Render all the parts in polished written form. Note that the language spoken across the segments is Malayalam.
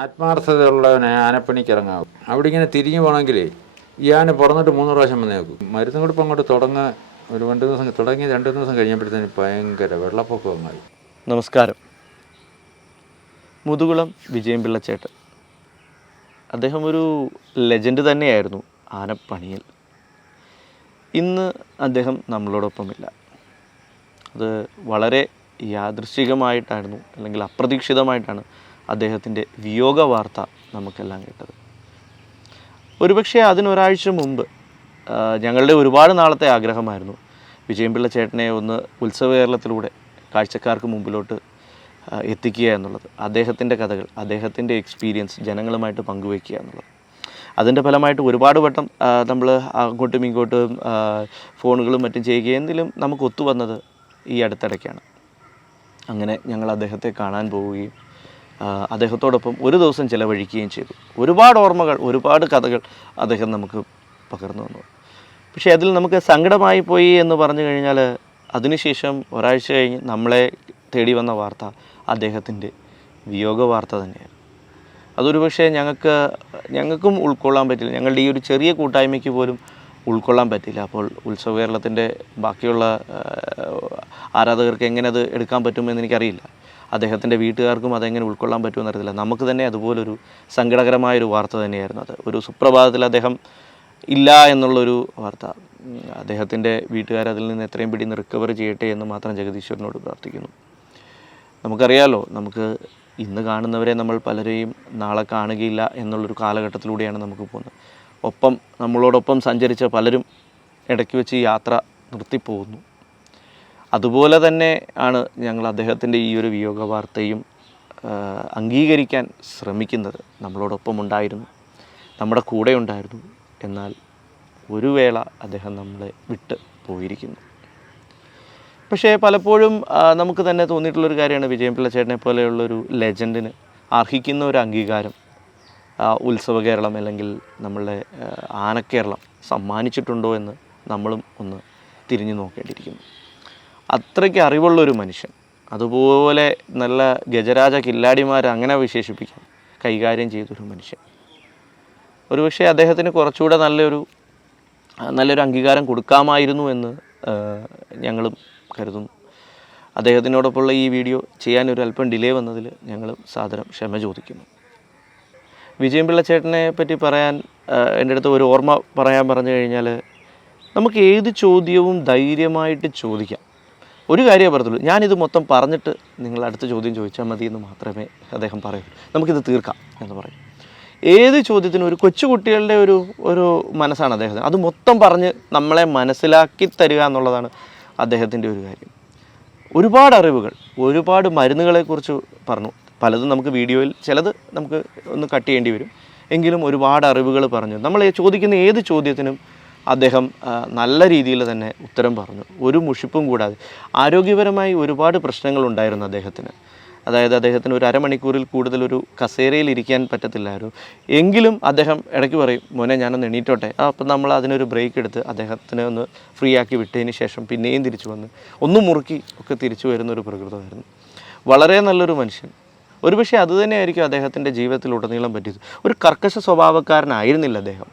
ആത്മാർത്ഥതയുള്ളവനെ ആനപ്പണിക്ക് ഇറങ്ങാവും. അവിടെ ഇങ്ങനെ തിരിഞ്ഞു പോകണമെങ്കിൽ ഈ ആന പുറന്നിട്ട് 3 പ്രാവശ്യം വന്നേക്കും. മരുന്ന് കൊടുപ്പ് അങ്ങോട്ട് ഒരു 2 ദിവസം തുടങ്ങി 2 ദിവസം കഴിഞ്ഞപ്പോഴത്തേന് ഭയങ്കര വെള്ളപ്പൊക്കമായി. നമസ്കാരം. മുതുകുളം വിജയൻപിള്ള ചേട്ടൻ, അദ്ദേഹം ഒരു ലെജൻഡ് തന്നെയായിരുന്നു ആനപ്പണിയിൽ. ഇന്ന് അദ്ദേഹം നമ്മളോടൊപ്പമില്ല. അത് വളരെ യാദൃശ്ചികമായിട്ടായിരുന്നു, അല്ലെങ്കിൽ അപ്രതീക്ഷിതമായിട്ടാണ് അദ്ദേഹത്തിൻ്റെ വിയോഗ വാർത്ത നമുക്കെല്ലാം കേട്ടത്. ഒരുപക്ഷെ അതിനൊരാഴ്ച മുമ്പ് ഞങ്ങളുടെ ഒരുപാട് നാളത്തെ ആഗ്രഹമായിരുന്നു വിജയൻപിള്ള ചേട്ടനെ ഒന്ന് ഉത്സവകേരളത്തിലൂടെ കാഴ്ചക്കാർക്ക് മുമ്പിലോട്ട് എത്തിക്കുക എന്നുള്ളത്. അദ്ദേഹത്തിൻ്റെ കഥകൾ, അദ്ദേഹത്തിൻ്റെ എക്സ്പീരിയൻസ് ജനങ്ങളുമായിട്ട് പങ്കുവയ്ക്കുക എന്നുള്ളത്. അതിൻ്റെ ഫലമായിട്ട് ഒരുപാട് വട്ടം നമ്മൾ അങ്ങോട്ടും ഇങ്ങോട്ടും ഫോണുകളും മറ്റും ചെയ്യുകയെങ്കിലും നമുക്ക് ഒത്തുവന്നത് ഈ അടുത്തിടയ്ക്കാണ്. അങ്ങനെ ഞങ്ങൾ അദ്ദേഹത്തെ കാണാൻ പോവുകയും അദ്ദേഹത്തോടൊപ്പം ഒരു ദിവസം ചിലവഴിക്കുകയും ചെയ്തു. ഒരുപാട് ഓർമ്മകൾ, ഒരുപാട് കഥകൾ അദ്ദേഹം നമുക്ക് പകർന്നു തന്നു. പക്ഷേ അതിൽ നമുക്ക് സങ്കടമായി പോയി എന്ന് പറഞ്ഞു കഴിഞ്ഞാൽ അതിനുശേഷം ഒരാഴ്ച കഴിഞ്ഞ് നമ്മളെ തേടി വന്ന വാർത്ത അദ്ദേഹത്തിൻ്റെ വിയോഗ വാർത്ത തന്നെയാണ്. അതൊരു പക്ഷേ ഞങ്ങൾക്കും ഉൾക്കൊള്ളാൻ പറ്റില്ല. ഞങ്ങളുടെ ഈ ഒരു ചെറിയ കൂട്ടായ്മയ്ക്ക് പോലും ഉൾക്കൊള്ളാൻ പറ്റില്ല. അപ്പോൾ ഉത്സവകേരളത്തിൻ്റെ ബാക്കിയുള്ള ആരാധകർക്ക് എങ്ങനെ അത് എടുക്കാൻ പറ്റുമെന്ന് എനിക്കറിയില്ല. അദ്ദേഹത്തിൻ്റെ വീട്ടുകാർക്കും അതെങ്ങനെ ഉൾക്കൊള്ളാൻ പറ്റുമെന്ന് അറിയില്ല. നമുക്ക് തന്നെ അതുപോലൊരു സങ്കടകരമായൊരു വാർത്ത തന്നെയായിരുന്നു അത്. ഒരു സുപ്രഭാതത്തിൽ അദ്ദേഹം ഇല്ല എന്നുള്ളൊരു വാർത്ത. അദ്ദേഹത്തിൻ്റെ വീട്ടുകാർ അതിൽ നിന്ന് എത്രയും പെട്ടെന്ന് റിക്കവർ ചെയ്യട്ടെ എന്ന് മാത്രം ജഗദീശ്വരനോട് പ്രാർത്ഥിക്കുന്നു. നമുക്കറിയാമല്ലോ, നമുക്ക് ഇന്ന് കാണുന്നവരെ നമ്മൾ പലരെയും നാളെ കാണുകയില്ല എന്നുള്ളൊരു കാലഘട്ടത്തിലൂടെയാണ് നമുക്ക് പോകുന്നത്. ഒപ്പം നമ്മളോടൊപ്പം സഞ്ചരിച്ച പലരും ഇടയ്ക്ക് വെച്ച് യാത്ര നിർത്തിപ്പോകുന്നു. അതുപോലെ തന്നെ ആണ് ഞങ്ങൾ അദ്ദേഹത്തിൻ്റെ ഈ ഒരു വിയോഗ വാർത്തയും അംഗീകരിക്കാൻ ശ്രമിക്കുന്നത്. നമ്മളോടൊപ്പം ഉണ്ടായിരുന്നു, നമ്മുടെ കൂടെ ഉണ്ടായിരുന്നു. എന്നാൽ ഒരു വേള അദ്ദേഹം നമ്മളെ വിട്ട് പോയിരിക്കുന്നു. പക്ഷേ പലപ്പോഴും നമുക്ക് തന്നെ തോന്നിയിട്ടുള്ളൊരു കാര്യമാണ്, വിജയൻപിള്ള ചേട്ടനെ പോലെയുള്ളൊരു ലെജൻഡിന് അർഹിക്കുന്ന ഒരു അംഗീകാരം ഉത്സവകേരളം അല്ലെങ്കിൽ നമ്മളുടെ ആനക്കേരളം സമ്മാനിച്ചിട്ടുണ്ടോ എന്ന് നമ്മളും ഒന്ന് തിരിഞ്ഞു നോക്കേണ്ടിയിരിക്കുന്നു. അത്രയ്ക്ക് അറിവുള്ളൊരു മനുഷ്യൻ, അതുപോലെ നല്ല ഗജരാജ കില്ലാടിമാർ അങ്ങനെ വിശേഷിപ്പിക്കാം, കൈകാര്യം ചെയ്തൊരു മനുഷ്യൻ. ഒരുപക്ഷെ അദ്ദേഹത്തിന് കുറച്ചുകൂടെ നല്ലൊരു അംഗീകാരം കൊടുക്കാമായിരുന്നു എന്ന് ഞങ്ങളും കരുതുന്നു. അദ്ദേഹത്തിനോടൊപ്പമുള്ള ഈ വീഡിയോ ചെയ്യാൻ ഒരു അല്പം ഡിലേ വന്നതിൽ ഞങ്ങൾ സാദരം ക്ഷമ ചോദിക്കുന്നു. വിജയൻപിള്ള ചേട്ടനെ പറ്റി പറയാൻ എൻ്റെ അടുത്ത് ഒരു ഓർമ്മ പറയാൻ പറഞ്ഞു കഴിഞ്ഞാൽ, നമുക്ക് ഏത് ചോദ്യവും ധൈര്യമായിട്ട് ചോദിക്കാം. ഒരു കാര്യമേ പറയത്തുള്ളൂ, ഞാനിത് മൊത്തം പറഞ്ഞിട്ട് നിങ്ങൾ അടുത്ത ചോദ്യം ചോദിച്ചാൽ മതി എന്ന് മാത്രമേ അദ്ദേഹം പറയൂ. നമുക്കിത് തീർക്കാം എന്ന് പറയും. ഏത് ചോദ്യത്തിനും ഒരു കൊച്ചുകുട്ടികളുടെ ഒരു മനസ്സാണ് അദ്ദേഹത്തിന്. അത് മൊത്തം പറഞ്ഞ് നമ്മളെ മനസ്സിലാക്കി തരിക എന്നുള്ളതാണ് അദ്ദേഹത്തിൻ്റെ ഒരു കാര്യം. ഒരുപാട് അറിവുകൾ, ഒരുപാട് മരുന്നുകളെക്കുറിച്ച് പറഞ്ഞു. പലതും നമുക്ക് വീഡിയോയിൽ, ചിലത് നമുക്ക് ഒന്ന് കട്ട് ചെയ്യേണ്ടി വരും. എങ്കിലും ഒരുപാട് അറിവുകൾ പറഞ്ഞു. നമ്മൾ ചോദിക്കുന്ന ഏത് ചോദ്യത്തിനും അദ്ദേഹം നല്ല രീതിയിൽ തന്നെ ഉത്തരം പറഞ്ഞു, ഒരു മുഷിപ്പും കൂടാതെ. ആരോഗ്യപരമായി ഒരുപാട് പ്രശ്നങ്ങളുണ്ടായിരുന്നു അദ്ദേഹത്തിന്. അതായത് അദ്ദേഹത്തിന് ഒരു അരമണിക്കൂറിൽ കൂടുതൽ ഒരു കസേരയിൽ ഇരിക്കാൻ പറ്റത്തില്ലായിരുന്നു. എങ്കിലും അദ്ദേഹം ഇടയ്ക്ക് പറയും, മോനെ ഞാനൊന്ന് എണീറ്റോട്ടെ. അപ്പം നമ്മൾ അതിനൊരു ബ്രേക്ക് എടുത്ത് അദ്ദേഹത്തിനെ ഒന്ന് ഫ്രീ ആക്കി വിട്ടതിന് ശേഷം പിന്നെയും തിരിച്ചു വന്ന് ഒന്ന് മുറുക്കി ഒക്കെ തിരിച്ചു വരുന്നൊരു പ്രകൃതമായിരുന്നു. വളരെ നല്ലൊരു മനുഷ്യൻ. ഒരുപക്ഷെ അതുതന്നെയായിരിക്കും അദ്ദേഹത്തിൻ്റെ ജീവിതത്തിലുടനീളം പറ്റിയത്. ഒരു കർക്കശ സ്വഭാവക്കാരനായിരുന്നില്ല അദ്ദേഹം.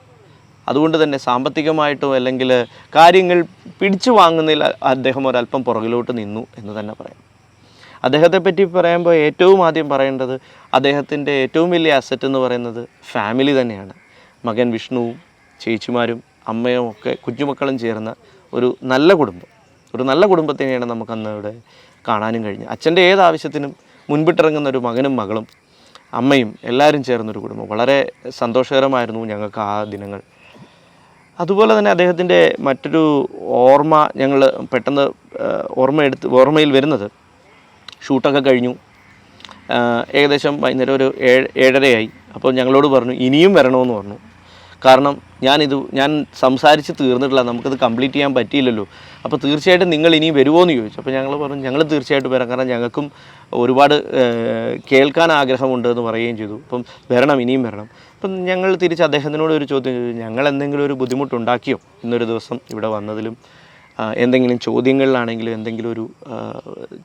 അതുകൊണ്ട് തന്നെ സാമ്പത്തികമായിട്ടോ അല്ലെങ്കിൽ കാര്യങ്ങൾ പിടിച്ചു വാങ്ങുന്നതിൽ അദ്ദേഹം ഒരല്പം പുറകിലോട്ട് നിന്നു എന്ന് തന്നെ പറയാം. അദ്ദേഹത്തെ പറ്റി പറയുമ്പോൾ ഏറ്റവും ആദ്യം പറയേണ്ടത് അദ്ദേഹത്തിൻ്റെ ഏറ്റവും വലിയ അസറ്റ് എന്ന് പറയുന്നത് ഫാമിലി തന്നെയാണ്. മകൻ വിഷ്ണുവും ചേച്ചിമാരും അമ്മയും ഒക്കെ കുഞ്ഞുമക്കളും ചേർന്ന ഒരു നല്ല കുടുംബം. ഒരു നല്ല കുടുംബത്തിനെയാണ് നമുക്കന്ന് ഇവിടെ കാണാനും കഴിഞ്ഞത്. അച്ഛൻ്റെ ഏത് ആവശ്യത്തിനും മുൻപിട്ടിറങ്ങുന്ന ഒരു മകനും മകളും അമ്മയും എല്ലാവരും ചേർന്നൊരു കുടുംബം. വളരെ സന്തോഷകരമായിരുന്നു ഞങ്ങൾക്ക് ആ ദിനങ്ങൾ. അതുപോലെ തന്നെ അദ്ദേഹത്തിൻ്റെ മറ്റൊരു ഓർമ്മ ഞങ്ങൾ പെട്ടെന്ന് ഓർമ്മയിൽ വരുന്നത്, ഷൂട്ടൊക്കെ കഴിഞ്ഞു, ഏകദേശം വൈകുന്നേരം ഒരു 7:30 അപ്പോൾ ഞങ്ങളോട് പറഞ്ഞു ഇനിയും വരണമെന്ന് പറഞ്ഞു. കാരണം ഞാൻ സംസാരിച്ച് തീർന്നിട്ടില്ല, നമുക്കത് കംപ്ലീറ്റ് ചെയ്യാൻ പറ്റിയില്ലല്ലോ. അപ്പോൾ തീർച്ചയായിട്ടും നിങ്ങൾ ഇനിയും വരുമോ എന്ന് ചോദിച്ചു. അപ്പോൾ ഞങ്ങൾ പറഞ്ഞു ഞങ്ങൾ തീർച്ചയായിട്ടും വരാം, കാരണം ഞങ്ങൾക്കും ഒരുപാട് കേൾക്കാൻ ആഗ്രഹമുണ്ട് എന്ന് പറയുകയും ചെയ്തു. അപ്പം വരണം, ഇനിയും വരണം. അപ്പം ഞങ്ങൾ തിരിച്ച് അദ്ദേഹത്തിനോട് ഒരു ചോദ്യം ചോദിച്ചു, ഞങ്ങൾ എന്തെങ്കിലും ഒരു ബുദ്ധിമുട്ടുണ്ടാക്കിയോ ഇന്നൊരു ദിവസം ഇവിടെ വന്നതിലും? എന്തെങ്കിലും ചോദ്യങ്ങളിലാണെങ്കിലും എന്തെങ്കിലും ഒരു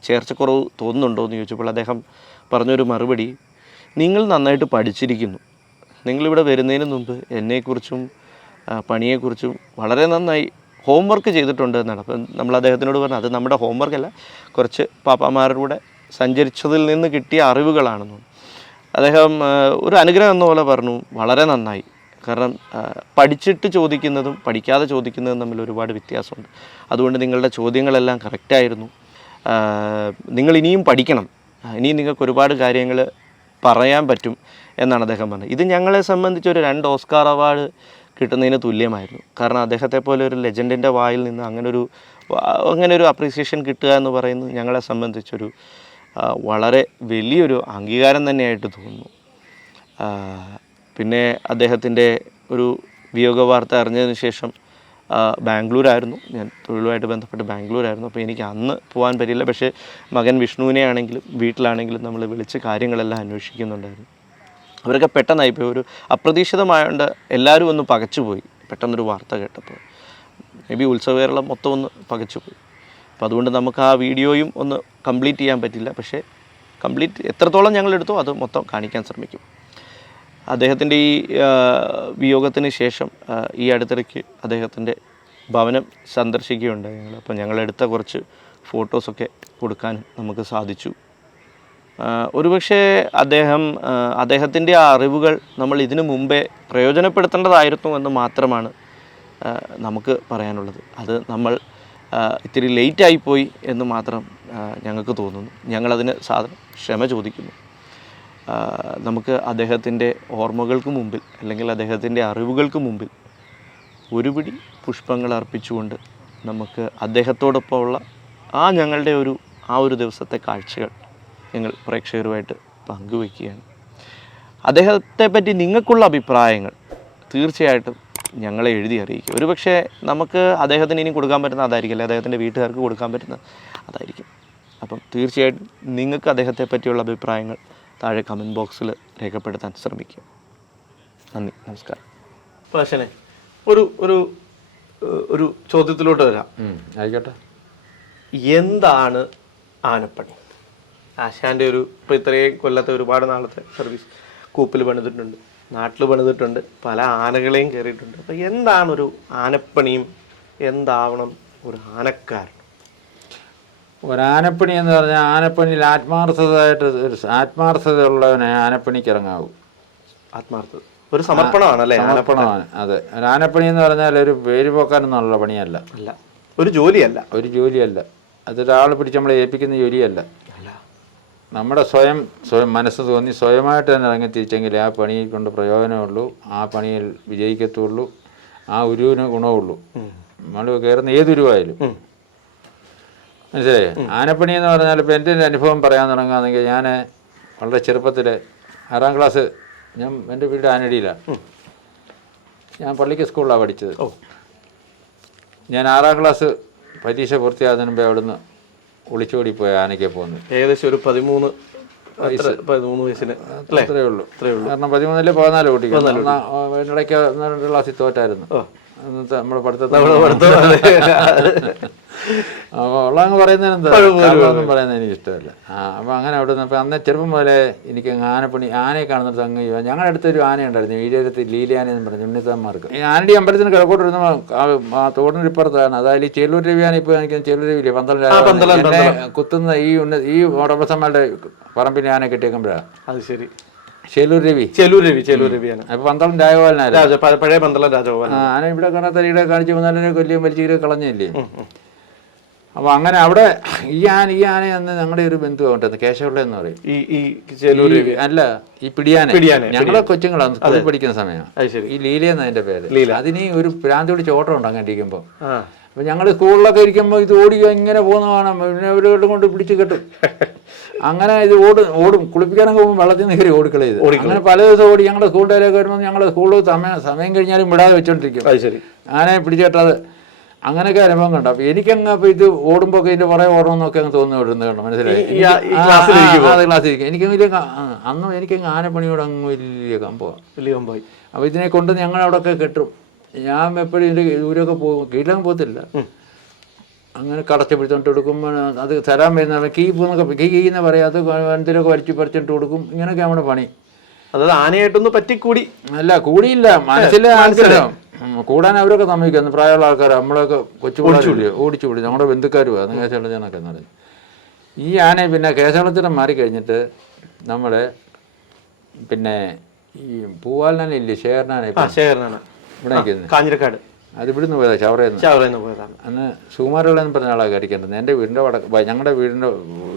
ചേർച്ചക്കുറവ് തോന്നുന്നുണ്ടോ എന്ന് ചോദിച്ചപ്പോൾ അദ്ദേഹം പറഞ്ഞൊരു മറുപടി, നിങ്ങൾ നന്നായിട്ട് പഠിച്ചിരിക്കുന്നു. നിങ്ങളിവിടെ വരുന്നതിന് മുമ്പ് എന്നെക്കുറിച്ചും പണിയെക്കുറിച്ചും വളരെ നന്നായി ഹോംവർക്ക് ചെയ്തിട്ടുണ്ട് എന്നാണ്. അപ്പം നമ്മൾ അദ്ദേഹത്തിനോട് പറഞ്ഞു അത് നമ്മുടെ ഹോംവർക്കല്ല, കുറച്ച് പാപ്പാമാരുടെ കൂടെ സഞ്ചരിച്ചതിൽ നിന്ന് കിട്ടിയ അറിവുകളാണെന്നു. അദ്ദേഹം ഒരു അനുഗ്രഹം എന്ന പോലെ പറഞ്ഞു, വളരെ നന്നായി. കാരണം പഠിച്ചിട്ട് ചോദിക്കുന്നതും പഠിക്കാതെ ചോദിക്കുന്നതും തമ്മിൽ ഒരുപാട് വ്യത്യാസമുണ്ട്. അതുകൊണ്ട് നിങ്ങളുടെ ചോദ്യങ്ങളെല്ലാം കറക്റ്റായിരുന്നു. നിങ്ങൾ ഇനിയും പഠിക്കണം, ഇനിയും നിങ്ങൾക്ക് ഒരുപാട് കാര്യങ്ങൾ പറയാൻ പറ്റും എന്നാണ് അദ്ദേഹം പറഞ്ഞത്. ഇത് ഞങ്ങളെ സംബന്ധിച്ച് ഒരു 2 ഓസ്കാർ അവാർഡ് കിട്ടുന്നതിന് തുല്യമായിരുന്നു. കാരണം അദ്ദേഹത്തെ പോലെ ഒരു ലെജൻഡിൻ്റെ വായിൽ നിന്ന് അങ്ങനെ ഒരു അപ്രീസിയേഷൻ കിട്ടുക എന്ന് പറയുന്നത് ഞങ്ങളെ സംബന്ധിച്ചൊരു വളരെ വലിയൊരു അംഗീകാരം തന്നെയായിട്ട് തോന്നുന്നു. പിന്നെ അദ്ദേഹത്തിൻ്റെ ഒരു വിയോഗ വാർത്ത അറിഞ്ഞതിന് ശേഷം ബാംഗ്ലൂരായിരുന്നു, ഞാൻ തൊഴിലുമായിട്ട് ബന്ധപ്പെട്ട് ബാംഗ്ലൂരായിരുന്നു. അപ്പോൾ എനിക്ക് അന്ന് പോകാൻ പറ്റില്ല. പക്ഷേ മകൻ വിഷ്ണുവിനെ ആണെങ്കിലും വീട്ടിലാണെങ്കിലും നമ്മൾ വിളിച്ച് കാര്യങ്ങളെല്ലാം അന്വേഷിക്കുന്നുണ്ടായിരുന്നു. അവരൊക്കെ പെട്ടെന്നായിപ്പോയി, ഒരു അപ്രതീക്ഷിതമായതുകൊണ്ട് എല്ലാവരും ഒന്ന് പകച്ചുപോയി പെട്ടെന്നൊരു വാർത്ത കേട്ടപ്പോൾ. മേ ബി ഉത്സവകേരളം മൊത്തം ഒന്ന് പകച്ചുപോയി. അപ്പോൾ അതുകൊണ്ട് നമുക്ക് ആ വീഡിയോയും ഒന്ന് കംപ്ലീറ്റ് ചെയ്യാൻ പറ്റില്ല. പക്ഷേ എത്രത്തോളം ഞങ്ങൾ എടുത്തോ അത് മൊത്തം കാണിക്കാൻ ശ്രമിക്കും. അദ്ദേഹത്തിൻ്റെ ഈ വിയോഗത്തിന് ശേഷം ഈ അടുത്തിടയ്ക്ക് അദ്ദേഹത്തിൻ്റെ ഭവനം സന്ദർശിക്കുകയുണ്ടായി ഞങ്ങൾ. അപ്പോൾ ഞങ്ങളെടുത്ത കുറച്ച് ഫോട്ടോസൊക്കെ കൊടുക്കാനും നമുക്ക് സാധിച്ചു. ഒരുപക്ഷെ അദ്ദേഹത്തിൻ്റെ ആ അറിവുകൾ നമ്മൾ ഇതിനു മുമ്പേ പ്രയോജനപ്പെടുത്തേണ്ടതായിരുന്നു എന്ന് മാത്രമാണ് നമുക്ക് പറയാനുള്ളത്. അത് നമ്മൾ ഇത്തിരി ലേറ്റായിപ്പോയി എന്ന് മാത്രം ഞങ്ങൾക്ക് തോന്നുന്നു. ഞങ്ങളതിന് ക്ഷമ ചോദിക്കുന്നു. നമുക്ക് അദ്ദേഹത്തിൻ്റെ ഓർമ്മകൾക്ക് മുമ്പിൽ അല്ലെങ്കിൽ അദ്ദേഹത്തിൻ്റെ അറിവുകൾക്ക് മുമ്പിൽ ഒരുപിടി പുഷ്പങ്ങൾ അർപ്പിച്ചുകൊണ്ട് നമുക്ക് അദ്ദേഹത്തോടൊപ്പമുള്ള ഞങ്ങളുടെ ആ ഒരു ദിവസത്തെ കാഴ്ചകൾ ഞങ്ങൾ പ്രേക്ഷകരുമായിട്ട് പങ്കുവയ്ക്കുകയാണ്. അദ്ദേഹത്തെപ്പറ്റി നിങ്ങൾക്കുള്ള അഭിപ്രായങ്ങൾ തീർച്ചയായിട്ടും ഞങ്ങളെ എഴുതി അറിയിക്കുക. ഒരുപക്ഷെ നമുക്ക് അദ്ദേഹത്തിന് ഇനി കൊടുക്കാൻ പറ്റുന്ന അതായിരിക്കില്ല, അദ്ദേഹത്തിൻ്റെ വീട്ടുകാർക്ക് കൊടുക്കാൻ പറ്റുന്ന അതായിരിക്കും. അപ്പം തീർച്ചയായിട്ടും നിങ്ങൾക്ക് അദ്ദേഹത്തെ പറ്റിയുള്ള അഭിപ്രായങ്ങൾ താഴെ കമൻറ്റ് ബോക്സിൽ രേഖപ്പെടുത്താൻ ശ്രമിക്കുക. നന്ദി, നമസ്കാരം. പാഷനെ ഒരു ചോദ്യത്തിലോട്ട് വരാം. ആയിക്കോട്ടെ. എന്താണ് ആനപ്പണി? ആശാൻ്റെ ഇപ്പോൾ ഇത്രയും കൊല്ലത്തെ ഒരുപാട് നാളത്തെ സർവീസ്, കൂപ്പിൽ പണിതിട്ടുണ്ട്, നാട്ടിൽ പണിതിട്ടുണ്ട്, പല ആനകളെയും കയറിയിട്ടുണ്ട്. അപ്പോൾ എന്താണ് ഒരു ആനപ്പണിയും എന്താവണം ഒരു ആനക്കാരൻ? ഒരാനപ്പണി എന്ന് പറഞ്ഞാൽ ആനപ്പണിയിൽ ആത്മാർത്ഥതയുള്ളവനെ ആനപ്പണിക്ക് ഇറങ്ങാവൂ. ആത്മാർത്ഥത ഒരു സമർപ്പണമാണ് അല്ലേ? സമർപ്പണമാണ്. അതെ, ഒരു ആനപ്പണി എന്ന് പറഞ്ഞാൽ ഒരു പേര് പോക്കാനൊന്നുള്ള പണിയല്ല, ഒരു ജോലിയല്ല. അതൊരാൾ പിടിച്ച് നമ്മളെ ഏൽപ്പിക്കുന്ന ജോലിയല്ല. നമ്മുടെ സ്വയം മനസ്സ് തോന്നി സ്വയമായിട്ട് തന്നെ ഇറങ്ങി തിരിച്ചെങ്കിൽ ആ പണിയെ കൊണ്ട് പ്രയോജനമുള്ളൂ, ആ പണിയിൽ വിജയിക്കത്തുള്ളൂ, ആ ഉരുവിന് ഗുണമുള്ളൂ. നമ്മൾ കയറുന്ന ഏതുരുവായാലും മനസ്സിലായി. ആനപ്പണി എന്ന് പറഞ്ഞാൽ ഇപ്പോൾ എൻ്റെ അനുഭവം പറയാൻ തുടങ്ങുകയാണെങ്കിൽ, ഞാൻ വളരെ ചെറുപ്പത്തിൽ 6ാം ക്ലാസ്, എൻ്റെ വീട് ആനടിയിലാണ്, ഞാൻ പള്ളിക്ക് സ്കൂളിലാണ് പഠിച്ചത്. ഞാൻ 6ാം ക്ലാസ് പരീക്ഷ പൂർത്തിയാകുന്നതിന് മുമ്പേ അവിടുന്ന് ഒളിച്ചോടിപ്പോയ ആനയ്ക്ക് പോകുന്നത്. ഏകദേശം ഒരു 13 വയസ്സിന് അത്രയേ ഉള്ളൂ. കാരണം 13 14 കുട്ടികൾ ഇടയ്ക്ക് 2 ക്ലാസ്സിൽ തോറ്റായിരുന്നു. അന്നത്തെ നമ്മുടെ പഠിത്തത്തിൽ ഉള്ളങ്ങ് പറയുന്നതിന് എന്താ ഒന്നും പറയുന്നത് എനിക്ക് ഇഷ്ടമല്ല. അപ്പോൾ അങ്ങനെ അവിടെ നിന്ന്, അപ്പോൾ അന്ന് ചെറുപ്പം പോലെ എനിക്ക് ആനയെ കാണുന്ന സംഗതി, ഞങ്ങളുടെ അടുത്തൊരു ആനയുണ്ടായിരുന്നു, വീടിനടുത്ത് ലീലയാന എന്ന് പറഞ്ഞു, ഉണ്ണിത്തന്മാർക്ക്. ഈ ആനടി അമ്പലത്തിന് കിഴക്കോട്ട് വരുന്ന ആ തോടിനിപ്പുറത്താണ്. അതായത് ഈ ചേലൂർ രവിയാണ്. ഇപ്പോൾ എനിക്ക് ചേലൂർ രവിയില്ലേ, 12 കുത്തുന്ന ഈ ഉടമസ്ഥന്മാരുടെ പറമ്പിന് ആന കെട്ടിയേക്കുമ്പോഴാണ്. അത് ശരി. ചേലൂർ രവിയാണ്. അപ്പൊ 12 രാജഗോപാലനായിരുന്നു, പഴയ 12 രാജഗോപാലൻ. ആന ഇവിടെ കാണാത്തരിയുടെ കാണിച്ച് 14 കൊല്ലിയും വലിച്ചു കളഞ്ഞില്ലേ. അപ്പൊ അങ്ങനെ അവിടെ ഈ ആന അന്ന് ഞങ്ങളുടെ ഒരു ബന്ധു ആവട്ടെ, കേശവപിള്ള എന്ന് പറയും. അല്ല, ഈ പിടിയാന. ഞങ്ങളെ കൊച്ചുങ്ങളാണ് സ്കൂളിൽ പഠിക്കുന്ന സമയം. ഈ ലീലയെന്ന് അതിന്റെ പേര്. അതിന് ഒരു പ്രാന്തി പിടിച്ച് ഓട്ടം ഉണ്ട് അങ്ങനെ ഇരിക്കുമ്പോ. അപ്പൊ ഞങ്ങൾ സ്കൂളിലൊക്കെ ഇരിക്കുമ്പോൾ ഇത് ഓടി ഇങ്ങനെ പോകുന്ന കാണാം, പിന്നെ ഇവരുടെ കൊണ്ട് പിടിച്ച് കെട്ടും. അങ്ങനെ ഇത് ഓടും കുളിപ്പിക്കാനൊക്കെ പോകുമ്പോൾ വെള്ളത്തിൽ നിന്ന് കയറി ഓടിക്കളയത്. അങ്ങനെ പല ദിവസം ഓടി ഞങ്ങളുടെ സ്കൂളിലേക്ക് വരുമ്പോൾ ഞങ്ങൾ സ്കൂളിൽ സമയം കഴിഞ്ഞാലും വിടാതെ വെച്ചോണ്ടിരിക്കും. ആനയെ പിടിച്ചു കെട്ടാതെ. അങ്ങനെയൊക്കെ അനുഭവം കണ്ടു. അപ്പോൾ എനിക്കങ്ങ് അപ്പോൾ ഇത് ഓടുമ്പോൾ ഇതിൻ്റെ പുറകെ ഓടണമെന്നൊക്കെ അങ്ങ് തോന്നുന്നു വിടുന്നത് കണ്ടു. മനസ്സിലായി. ക്ലാസ്സിലിരിക്കും. എനിക്ക് വലിയ അന്നും എനിക്കങ്ങ് ആനപ്പണിയോട് അങ്ങ് വലിയ കമ്പമാണ്. അപ്പോൾ ഇതിനെ കൊണ്ട് ഞങ്ങളവിടെയൊക്കെ കെട്ടും. ഞാൻ എപ്പോഴും ഇതിൻ്റെ ദൂരമൊക്കെ പോകും. കീഴിലങ്ങ് പോകത്തില്ല. അങ്ങനെ കടച്ച് പിടിച്ചോണ്ട് കൊടുക്കുമ്പോൾ അത് തരാൻ വരുന്ന കീ എന്ന് പറയാം. അത് എന്തെങ്കിലുമൊക്കെ പറിച്ചിട്ട് കൊടുക്കും. ഇങ്ങനെയൊക്കെ നമ്മുടെ പണി. അതായത് ആനയായിട്ടൊന്ന് പറ്റിക്കൂടി അല്ല, കൂടിയില്ല, മനസ്സിലെ ആഗ്രഹം. കൂടാൻ അവരൊക്കെ സമ്മതിക്കുന്നു. പ്രായമുള്ള ആൾക്കാർ നമ്മളൊക്കെ കൊച്ചു ഓടിച്ചു വിടും. നമ്മുടെ ബന്ധുക്കാരും അന്ന് കേശവളത്തിനൊക്കെ എന്ന് പറയും. ഈ ആനയെ പിന്നെ കേശവളത്തിനെ മാറിക്കഴിഞ്ഞിട്ട് നമ്മുടെ പിന്നെ ഈ പൂവാലനാനില്ലേ, ഷേർനാന ഇവിടെ നിൽക്കുന്നത് കാഞ്ഞിരക്കാട്, അത് ഇവിടുന്ന് പോയതാണ്, ചവറയെന്ന് പോയതാണ്. അന്ന് സുകുമാരമുള്ളതെന്ന് പറഞ്ഞ ആളാണ് കരിക്കേണ്ടത്. എൻ്റെ വീടിൻ്റെ ഞങ്ങളുടെ